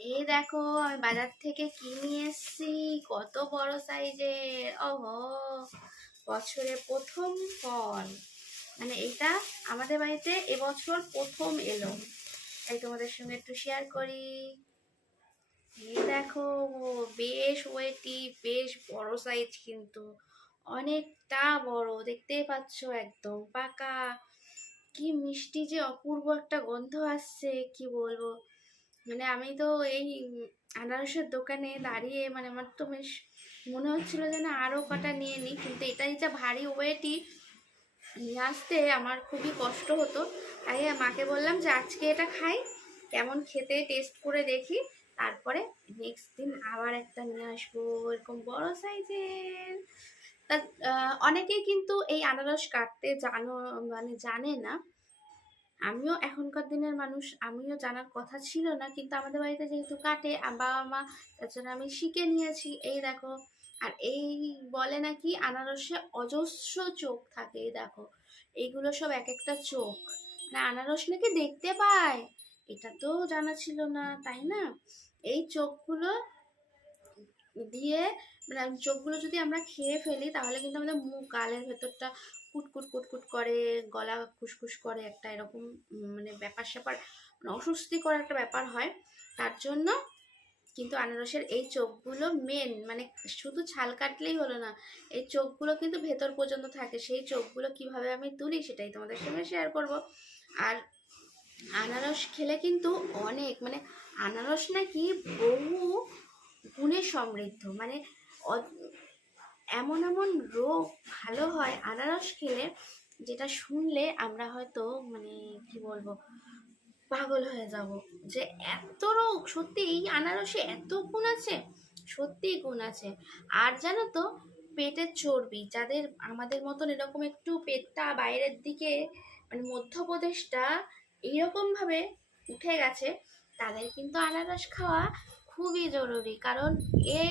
এই দেখো, আমি বাজার থেকে কি নিয়ে এসেছি, কত বড় সাইজের ওহো বছরে প্রথম ফল। মানে এটা আমাদের বাড়িতে এবছর প্রথম এলো। তাই তোমাদের সঙ্গে একটু শেয়ার করি। এই দেখো, বেশ ওয়েটি বেশ বড় সাইজ কিন্তু। অনেকটা বড়, দেখতেই পাচ্ছ একদম, পাকা। কি মিষ্টি যে অপূর্ব একটা গন্ধ আসছে, কি বলব। মানে আমি তো এই আনারসের দোকানে দাঁড়িয়ে মানে আমার তো বেশ মনে হচ্ছিল যেন আরও কটা নিয়ে নিই, কিন্তু এটাই যা ভারী ওয়েটই নিয়ে আসতে আমার খুবই কষ্ট হতো। তাই মাকে বললাম যে, আজকে এটা খাই, কেমন খেতে টেস্ট করে দেখি, তারপরে নেক্সট দিন আবার একটা নিয়ে আসব। এরকম বড় সাইজের। তা অনেকেই কিন্তু এই আনারস কাটতে জানো মানে জানে না আমিও এখনকার দিনের মানুষ, আমিও জানার কথা ছিল না, কিন্তু আমাদের বাড়িতে যেহেতু কাটে বাবা মা জন্য আমি শিখে নিয়েছি। এই দেখো, আর এই বলে নাকি আনারসে অজস্র চোখ থাকে, এই দেখো। এইগুলো সব এক একটা চোখ। না, আনারস নাকি দেখতে পায়? এটা তো জানা ছিল না, তাই না? এই চোখগুলো দিয়ে মানে চোখগুলো যদি আমরা খেয়ে ফেলি, তাহলে কিন্তু আমাদের মুখ গালের ভেতরটা কুটকুট কুটকুট করে, গলা খুসখুস করে একটা এরকম মানে ব্যাপার স্যাপার মানে অস্বস্তিকর একটা ব্যাপার হয়। তার জন্য কিন্তু আনারসের এই চোখগুলো মেন মানে শুধু ছাল কাটলেই হলো না, এই চোখগুলো কিন্তু ভেতর পর্যন্ত থাকে। সেই চোখগুলো কীভাবে আমি তুলি সেটাই তোমাদের সঙ্গে শেয়ার করব। আর আনারস খেলে কিন্তু অনেক মানে আনারস নাকি বহু গুণে সমৃদ্ধ মানে এমন এমন রোগ ভালো হয় আনারস খেলে, যেটা শুনলে আমরা হয়তো মানে কি বলব, পাগল হয়ে যাব। যে এত রোগ, সত্যি এই আনারসে এত গুণ আছে? সত্যি গুণ আছে। আর জানো তো, পেটের চর্বি, যাদের আমাদের মতন এরকম একটু পেটটা বাইরের দিকে মানে মধ্যপ্রদেশটা এইরকম ভাবে উঠে গেছে, তাদের কিন্তু আনারস খাওয়া খুবই জরুরি। কারণ এ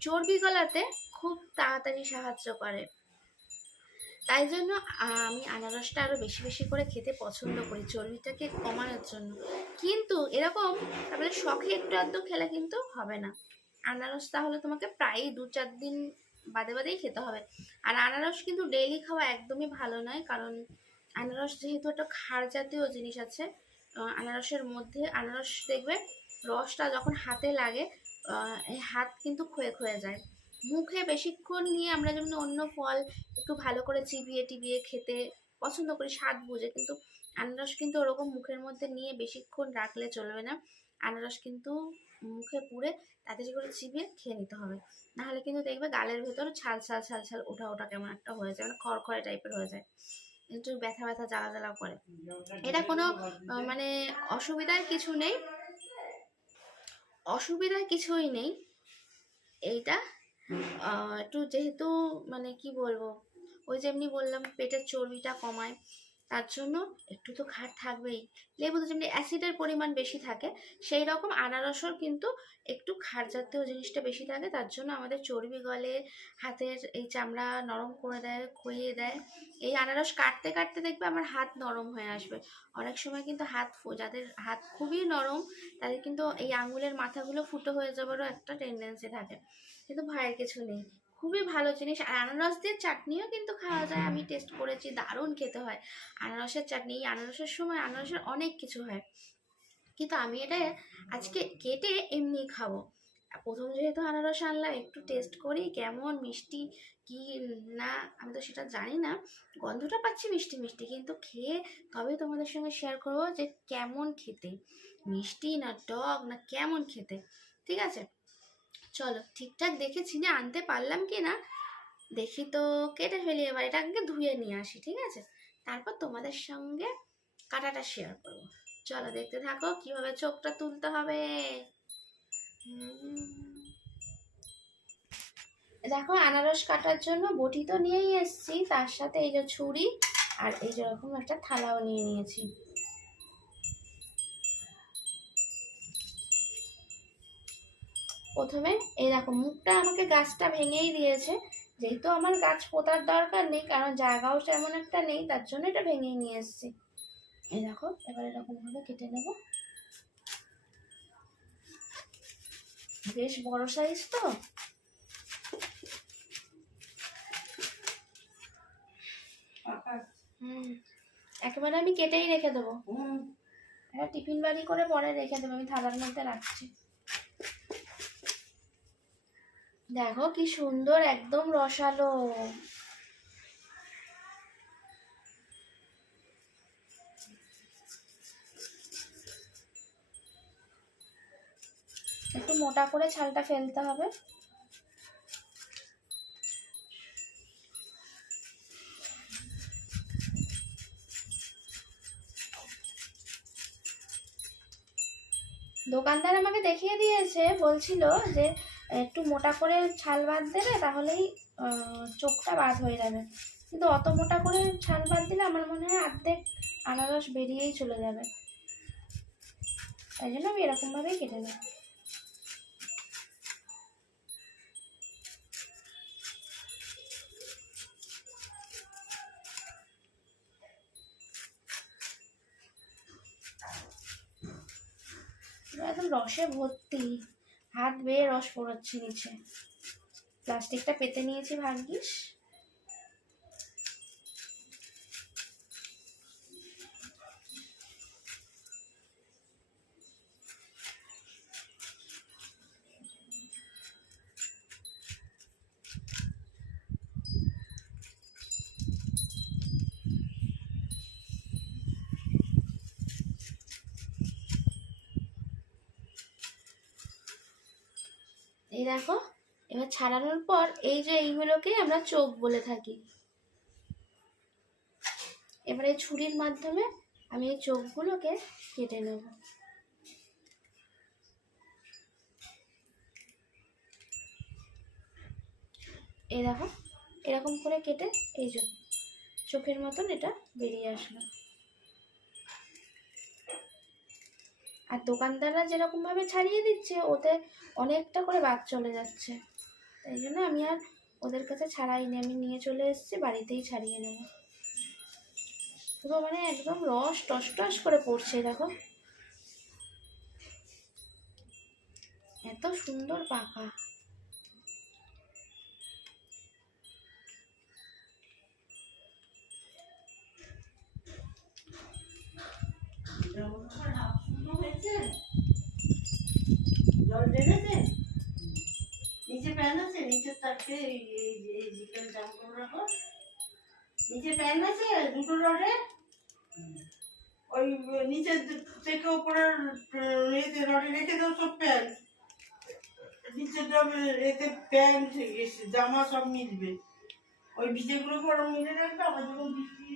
চর্বি গলাতে খুব তাড়াতাড়ি সাহায্য করে। তাই জন্য আমি আনারসটা আরও বেশি বেশি করে খেতে পছন্দ করি, চর্বিটাকে কমানোর জন্য। কিন্তু এরকম তারপরে শখে একটু আধটু খেলে কিন্তু হবে না। আনারস তাহলে তোমাকে প্রায়ই দু চার দিন বাদে বাদেই খেতে হবে। আর আনারস কিন্তু ডেইলি খাওয়া একদমই ভালো নয়, কারণ আনারস যেহেতু একটা ক্ষার জাতীয় জিনিস আছে আনারসের মধ্যে আনারস দেখবে রসটা যখন হাতে লাগে হাত কিন্তু ক্ষয়ে ক্ষয়ে যায়। মুখে বেশিক্ষণ নিয়ে আমরা যেমন অন্য ফল একটু ভালো করে চিবিয়ে টিবিয়ে খেতে পছন্দ করি, স্বাদ বুঝে। কিন্তু আনারস কিন্তু ওরকম মুখের মধ্যে নিয়ে বেশিক্ষণ রাখলে চলবে না। আনারস কিন্তু মুখে পুড়ে তাতে করে চিবিয়ে খেয়ে নিতে হবে। নাহলে কিন্তু দেখবে গালের ভেতরে ছাল ছাল ছাল ছাল ওঠা ওঠা কেমন একটা হয়ে যায় মানে খড়খড়ে টাইপের হয়ে যায়। একটু ব্যথা ব্যথা, জ্বালা জ্বালা করে। এটা কোনো মানে অসুবিধার কিছু নেই। অসুবিধার কিছুই নেই। এইটা একটু যেহেতু মানে কি বলব, ওই যেমনি বললাম পেটের চর্বিটা কমায়, তার জন্য একটু তো খাট থাকবেই। লেবুতে যেমনি অ্যাসিডের পরিমাণ বেশি থাকে, সেই রকম আনারসর কিন্তু একটু খার জাতীয় জিনিসটা বেশি থাকে, তার জন্য আমাদের চর্বি গলে, হাতের এই চামড়া নরম করে দেয়, খুইয়ে দেয়। এই আনারস কাটতে কাটতে দেখবে আমার হাত নরম হয়ে আসবে। অনেক সময় কিন্তু হাত যাদের হাত খুবই নরম, তাদের কিন্তু এই আঙুলের মাথাগুলো ফুটো হয়ে যাবারও একটা টেন্ডেন্সি থাকে। কিন্তু ভয়ের কিছু নেই। খুবই ভালো জিনিস। আর আনারস দিয়ে চাটনিও কিন্তু খাওয়া যায়। আমি টেস্ট করেছি, দারুণ খেতে হয়। আনারসের চাটনি আনারসের সময় আনারসের অনেক কিছু হয়। কিন্তু আমি এটা আজকে কেটে এমনি খাব। প্রথম যেহেতু আনারস আনলাম, একটু টেস্ট করি, কেমন মিষ্টি, কি না, আমি তো সেটা জানি না। গন্ধটা পাচ্ছি মিষ্টি মিষ্টি, কিন্তু খেয়ে তবে তোমাদের সঙ্গে শেয়ার করব যে কেমন খেতে। মিষ্টি না টক না কেমন খেতে। ঠিক আছে? চলো, ঠিকঠাক দেখে চিনে আনতে পারলাম কি না, দেখি তো কেটে ফেলি এবার, এটা আগে ধুয়ে নিয়ে আসি, ঠিক আছে? তারপর তোমাদের সঙ্গে কাটাটা শেয়ার করব। চলো দেখতে থাকো কীভাবে চোখটা তুলতে হবে। দেখো, আনারস কাটার জন্য বটি তো নিয়েই এসেছি, তার সাথে এই যে ছুরি আর এই যে রকম একটা থালাও নিয়ে নিয়েছি। প্রথমে এই দেখো মুখটা আমাকে গাছটা ভেঙেই দিয়েছে। যেহেতু আমার গাছ পোতার দরকার নেই কারণ জায়গাও তেমন একটা নেই তার জন্য এটা ভেঙেই নিয়ে এসেছি। এই দেখো এবার এরকম ভাবে কেটে নেব। বেশ বড় সাইজ তো। একেবারে আমি কেটেই রেখে দেবো। একটা টিফিন বাড়ি করে পরে রেখে দেবো আমি থালার মধ্যে রাখছি। দেখো কি সুন্দর, একদম রসালো। একটু মোটা করে ছালটা ফেলতে হবে। দোকানদার আমাকে দেখিয়ে দিয়েছে, বলছিল যে একটু মোটা করে ছাল বাদ দেবে, তাহলেই চোখটা বাদ হয়ে যাবে। কিন্তু অত মোটা করে ছাল বাদ দিলে আমার মনে হয় অর্ধেক আনারস বেরিয়েই চলে যাবে। তাই জন্য আমি এরকমভাবেই কেটে নেব একদম রসে ভর্তি। হাত বেয়ে রস পড়াচ্ছি নিচে। প্লাস্টিকটা পেতে নিয়েছি ভাগ্যিস। এই দেখো, এবার ছাড়ানোর পর এই যে এইগুলোকে আমরা চোখ বলে থাকি। এবার এই ছুরির মাধ্যমে আমি এই চোখগুলোকে কেটে নেব। এই দেখো, এরকম করে কেটে এই যে চোখের মতন এটা বেরিয়ে আসলো। আর দোকানদাররা যেরকমভাবে ছাড়িয়ে দিচ্ছে, ওতে অনেকটা করে বাদ চলে যাচ্ছে। তাই জন্য আমি আর ওদের কাছে ছাড়াইনি আমি নিয়ে চলে এসেছি, বাড়িতেই ছাড়িয়ে নেব। পুরো মানে একদম রস, টস টস করে পড়ছে, দেখো। এত সুন্দর পাকা জল ঢেলেছে? নিচে প্যান আছে? নিচে তাকে এই বিকেল জামা কাপড় রাখো নিচে প্যান আছে দুটো রডে? ওই নিচে থেকে উপরের এতে রডে রেখে দাও সব প্যান নিচে যাবে এতে প্যান্ট জামা সব মিলবে। ওই ভিজেগুলো পরে মিলে রাখবে, আবার যখন বৃষ্টি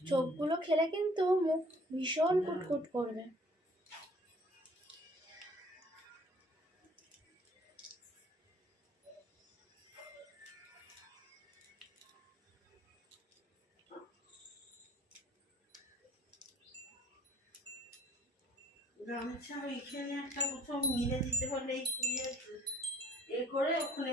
চোখগুলো খেলে কিন্তু মুখ ভীষণ কুটকুট করবে। গামছা ওইখানে একটা কোথাও মিলে দিতে পারলে এই এ করে ওখানে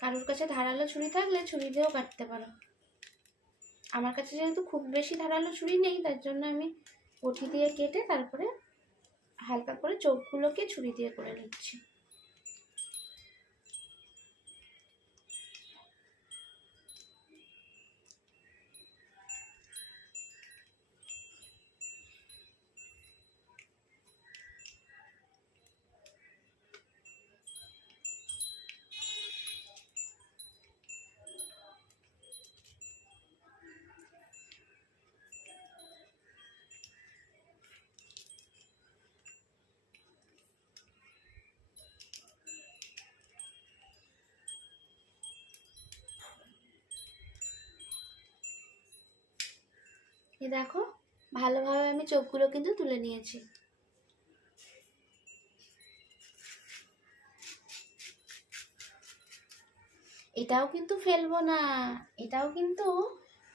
কারোর কাছে ধারালো ছুরি থাকলে ছুরি দিয়েও কাটতে পারো। আমার কাছে যেহেতু খুব বেশি ধারালো ছুরি নেই, তার জন্য আমি পটি দিয়ে কেটে তারপরে হালকা করে চোখগুলোকে ছুরি দিয়ে করে নিচ্ছি। এই দেখো, ভালোভাবে আমি চোখগুলো কিন্তু তুলে নিয়েছি। এটাও কিন্তু ফেলব না, এটাও কিন্তু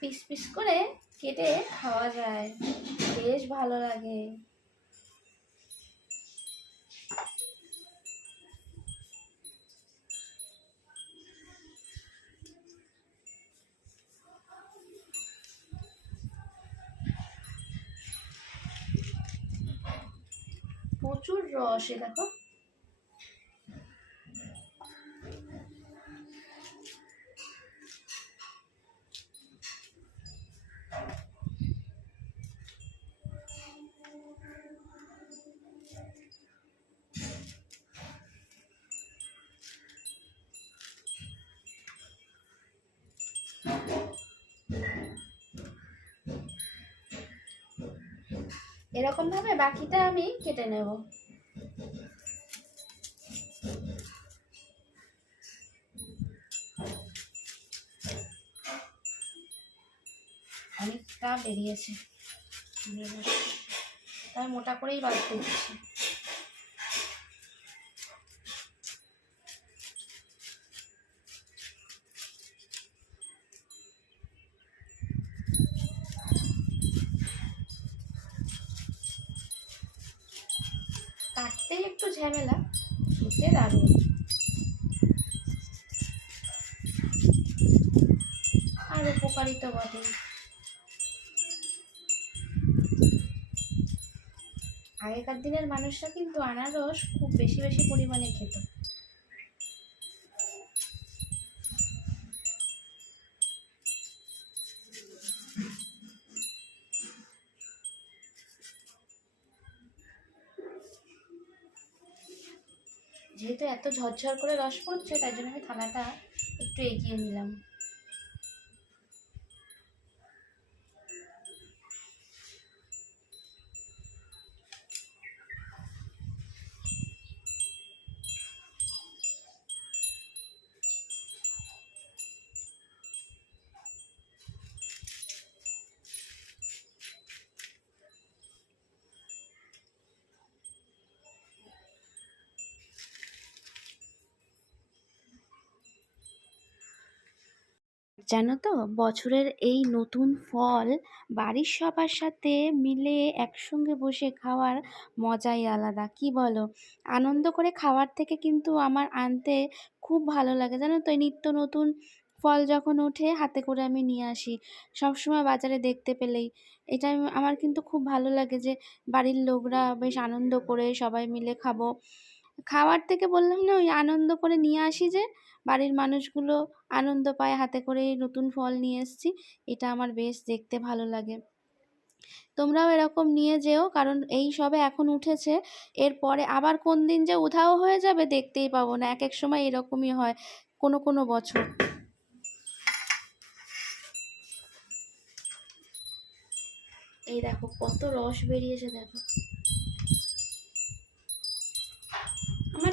পিস পিস করে কেটে খাওয়া যায়। বেশ ভালো লাগে। প্রচুর রস এ দেখো। এরকম ভাবে বাকিটা আমি কেটে নেব। অনেকটা বেরিয়েছে। তাই মোটা করেই বাদ দিচ্ছি উপকারী তো বটে। আগেকার দিনের মানুষরা কিন্তু আনারস খুব বেশি বেশি পরিমাণে খেত। যেহেতু এত ঝরঝর করে রস পড়ছে, তাই জন্য আমি থালাটা একটু এগিয়ে নিলাম। জানো তো? বছরের এই নতুন ফল বাড়ির সবার সাথে মিলে একসঙ্গে বসে খাওয়ার মজাই আলাদা, কি বলো? আনন্দ করে খাওয়ার থেকে কিন্তু আমার আনতে খুব ভালো লাগে, জানো তো? নিত্য নতুন ফল যখন ওঠে, হাতে করে আমি নিয়ে আসি। সবসময় বাজারে দেখতে পেলেই। এটা আমার কিন্তু খুব ভালো লাগে যে বাড়ির লোকরা বেশ আনন্দ করে সবাই মিলে খাব। খাওয়ার থেকে বললাম না, ওই আনন্দ করে নিয়ে আসি যে, বাড়ির মানুষগুলো আনন্দ পায়, হাতে করে নতুন ফল নিয়ে এসেছি, এটা আমার বেশ দেখতে ভালো লাগে। তোমরাও এরকম নিয়ে যেও, কারণ এই সবে এখন উঠেছে, এরপরে আবার কোন দিন যে উধাও হয়ে যাবে দেখতেই পাবো না এক এক সময় এরকমই হয়, কোনো কোনো বছর। এই দেখো কত রস বেরিয়েছে, দেখো।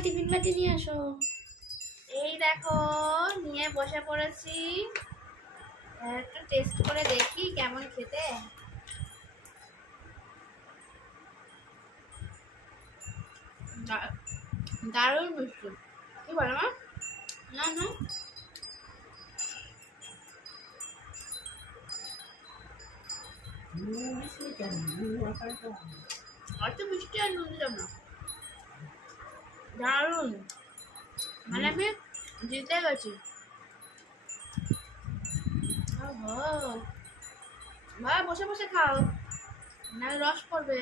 টিফিন বাটি নিয়ে আসো। এই দেখো নিয়ে বসে পড়েছি। একটু টেস্ট করে দেখি কেমন খেতে। দারুণ মিষ্টি। কি বলো মা? না না। অত মিষ্টি আর নুন দিলাম না। দারুণ। মানে আমি জিতে গেছি। ভাই বসে বসে খাও। নাহলে রস পড়বে।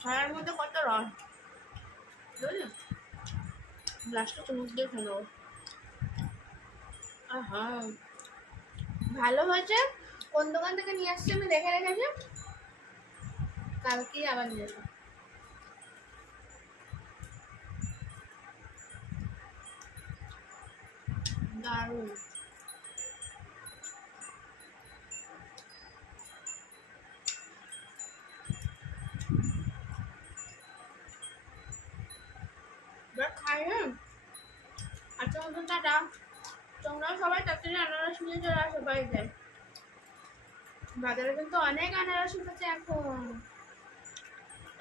ছাড়ার মধ্যে কত রস? গ্লাসটা চুমুক দিয়ে খেলো। ভালো হয়েছে। কোন দোকান থেকে নিয়ে আসছি আমি দেখে রেখেছি। কালকেই আবার নিয়ে আসব। দারুণ। হ্যাঁ? টাটা সবাই আনারস নিয়ে চলে বাজারে কিন্তু অনেক আনারস উঠেছে এখন।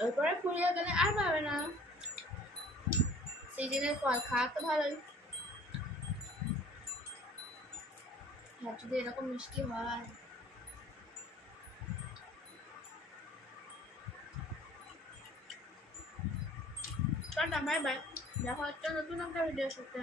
এরপরে ফুরিয়ে গেলে আর পাবে না। সিজনের ফল খাওয়া তো ভালোই। আর যদি এরকম মিষ্টি হয়। Ta ta bye bye. দেখা হচ্ছে নতুন একটা ভিডিও সাথে।